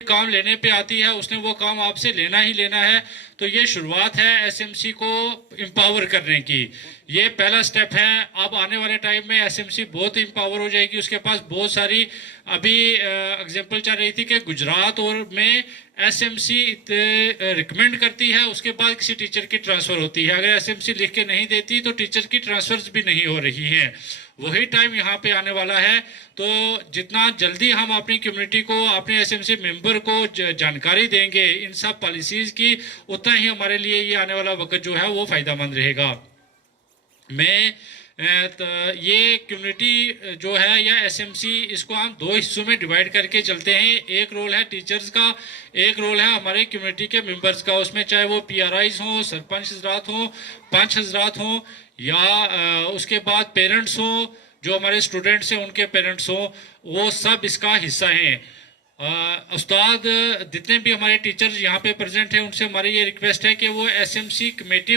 काम लेने पे आती है उसने वो काम आपसे लेना ही लेना है। तो ये शुरुआत है एसएमसी को एम्पावर करने की, ये पहला स्टेप है। अब आने वाले टाइम में एसएमसी बहुत एम्पावर हो जाएगी, उसके पास बहुत सारी अभी एग्जांपल चल रही थी कि गुजरात और में एसएमसी रिकमेंड करती है, उसके बाद किसी टीचर की ट्रांसफ़र होती है। अगर एसएमसी लिख के नहीं देती तो टीचर की ट्रांसफर्स भी नहीं हो रही हैं। वही टाइम यहाँ पे आने वाला है। तो जितना जल्दी हम अपनी कम्युनिटी को, अपने एसएमसी मेंबर को जानकारी देंगे इन सब पॉलिसीज़ की, उतना ही हमारे लिए ये आने वाला वक्त जो है वो फ़ायदेमंद रहेगा। मैं तो ये कम्युनिटी जो है या एसएमसी, इसको हम दो हिस्सों में डिवाइड करके चलते हैं। एक रोल है टीचर्स का, एक रोल है हमारे कम्युनिटी के मेंबर्स का। उसमें चाहे वो पीआरआईज हों, सरपंच हजरात हों, पंच हजरात हों, या उसके बाद पेरेंट्स हों, जो हमारे स्टूडेंट्स हैं उनके पेरेंट्स हों, वो सब इसका हिस्सा हैं। उस्ताद जितने भी हमारे टीचर्स यहाँ पे प्रेजेंट हैं उनसे हमारी ये रिक्वेस्ट है कि वो एसएमसी कमेटी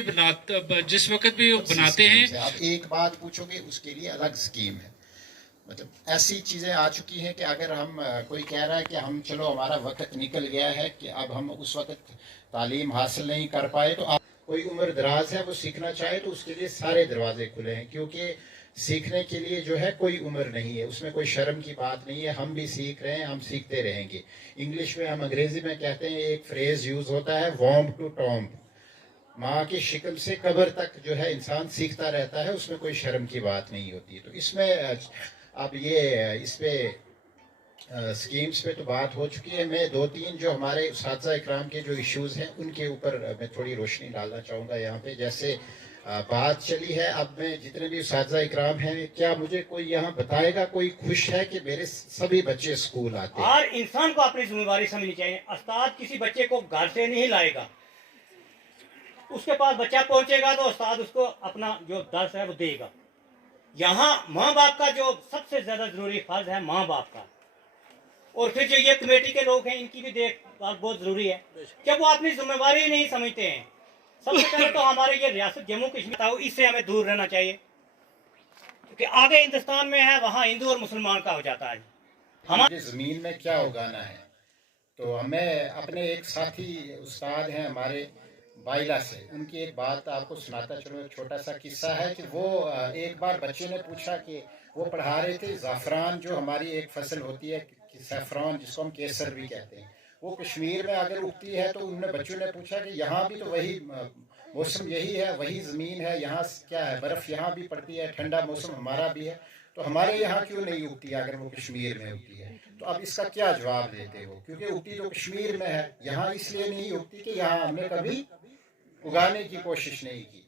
जिस वक्त भी बनाते हैं। आप एक बात पूछोगे उसके लिए अलग स्कीम है। मतलब ऐसी चीज़ें आ चुकी हैं कि अगर हम कोई कह रहा है कि हम चलो हमारा वक्त निकल गया है कि अब हम उस वक्त तालीम हासिल नहीं कर पाए, तो आप कोई उम्र दराज है वो सीखना चाहे तो उसके लिए सारे दरवाजे खुले हैं, क्योंकि सीखने के लिए जो है कोई उम्र नहीं है, उसमें कोई शर्म की बात नहीं है। हम भी सीख रहे हैं, हम सीखते रहेंगे। इंग्लिश में, हम अंग्रेजी में कहते हैं, एक फ्रेज यूज़ होता है, वॉम्ब टू टॉम्ब। माँ की शिक्ल से कब्र तक जो है इंसान सीखता रहता है, उसमें कोई शर्म की बात नहीं होती। तो इसमें अब ये इस पे स्कीम्स पे तो बात हो चुकी है। मैं दो तीन जो हमारे उस्ताद इकराम के जो इश्यूज़ हैं उनके ऊपर मैं थोड़ी रोशनी डालना चाहूँगा यहाँ पे। जैसे बात चली है, अब मैं जितने भी उस्ताद इकराम हैं, क्या मुझे कोई यहाँ बताएगा, कोई खुश है कि मेरे सभी बच्चे स्कूल आते हैं? हर इंसान को अपनी जिम्मेवारी समझनी चाहिए। उस्ताद किसी बच्चे को घर से नहीं लाएगा, उसके पास बच्चा पहुंचेगा तो उस्ताद उसको अपना जो दर्स है वो देगा। यहाँ माँ बाप का जो सबसे ज्यादा जरूरी फर्ज है, माँ बाप का। और फिर जो ये कमेटी के लोग हैं इनकी भी देखभाल बहुत जरूरी है, जब वो अपनी जिम्मेवारी नहीं समझते हैं। सबसे पहले तो हमारे ये रियासत जम्मू कश्मीर, इससे हमें दूर रहना चाहिए, क्योंकि आगे हिंदुस्तान में है वहाँ हिंदू और मुसलमान का हो जाता है। हमारी ज़मीन में क्या उगाना है? तो हमें अपने एक साथी उस्ताद हैं हमारे बाइला से, उनकी एक बात आपको सुनाता चलूँ। एक छोटा सा किस्सा है कि वो एक बार बच्चे ने पूछा कि वो पढ़ा रहे थे, ज़ाफ़रान जो हमारी एक फसल होती है, सैफ़रान जिसको हम केसर भी कहते हैं, वो कश्मीर में अगर उगती है, तो उन बच्चों ने पूछा कि यहाँ भी तो वही मौसम यही है, वही ज़मीन है, यहाँ क्या है, बर्फ़ यहाँ भी पड़ती है, ठंडा मौसम हमारा भी है, तो हमारे यहाँ क्यों नहीं उगती अगर वो कश्मीर में उगती है? तो अब इसका क्या जवाब देते हो? क्योंकि उगती तो कश्मीर में है, यहाँ इसलिए नहीं उगती कि यहाँ हमने कभी उगाने की कोशिश नहीं की।